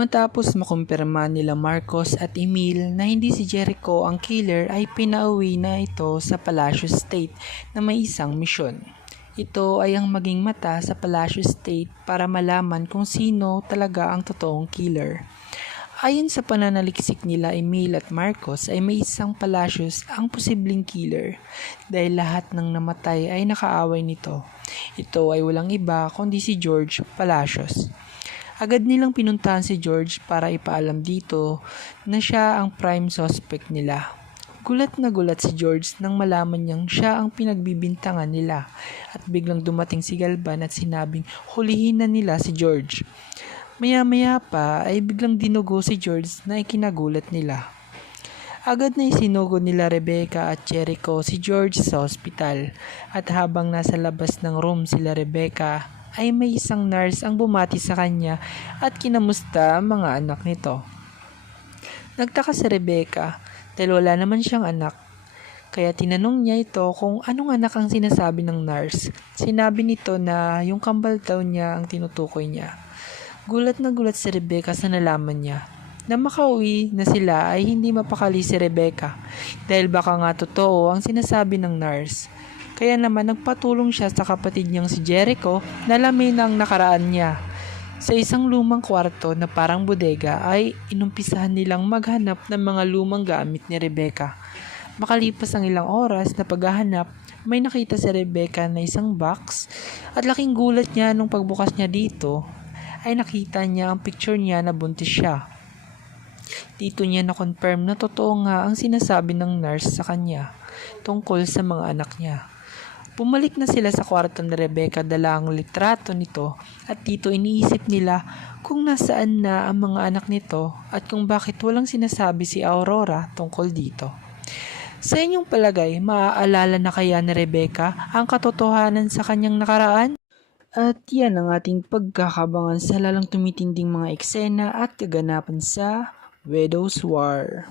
Matapos makumpirma nila Marcos at Emil na hindi si Jericho ang killer ay pinauwi na ito sa Palacio State na may isang misyon. Ito ay ang maging mata sa Palacio State para malaman kung sino talaga ang totoong killer. Ayon sa pananaliksik nila Emil at Marcos ay may isang Palacios ang posibleng killer dahil lahat ng namatay ay nakaaway nito. Ito ay walang iba kundi si George Palacios. Agad nilang pinuntahan si George para ipaalam dito na siya ang prime suspect nila. Gulat na gulat si George nang malaman niyang siya ang pinagbibintangan nila at biglang dumating si Galvan at sinabing hulihin na nila si George. Maya-maya pa ay biglang dinugo si George na ikinagulat nila. Agad na isinugo nila Rebecca at Jericho si George sa ospital at habang nasa labas ng room sila Rebecca ay may isang nurse ang bumati sa kanya at kinamusta ang mga anak nito. Nagtaka si Rebecca dahil wala naman siyang anak. Kaya tinanong niya ito kung anong anak ang sinasabi ng nurse. Sinabi nito na yung kambal daw niya ang tinutukoy niya. Gulat na gulat si Rebecca sa nalaman niya. Na makauwi na sila ay hindi mapakali si Rebecca dahil baka nga totoo ang sinasabi ng nurse. Kaya naman nagpatulong siya sa kapatid niyang si Jericho na alamin ang nakaraan niya. Sa isang lumang kwarto na parang bodega ay inumpisahan nilang maghanap ng mga lumang gamit ni Rebecca. Makalipas ang ilang oras na paghahanap, may nakita si Rebecca na isang box at laking gulat niya nung pagbukas niya dito ay nakita niya ang picture niya na buntis siya. Dito niya na-confirm na totoo nga ang sinasabi ng nurse sa kanya tungkol sa mga anak niya. Bumalik na sila sa kwarto ni Rebecca dala ang litrato nito at dito iniisip nila kung nasaan na ang mga anak nito at kung bakit walang sinasabi si Aurora tungkol dito. Sa inyong palagay, maaalala na kaya ni Rebecca ang katotohanan sa kanyang nakaraan? At yan ang ating pagkakabangan sa lalang tumitinding mga eksena at kaganapan sa Widow's War.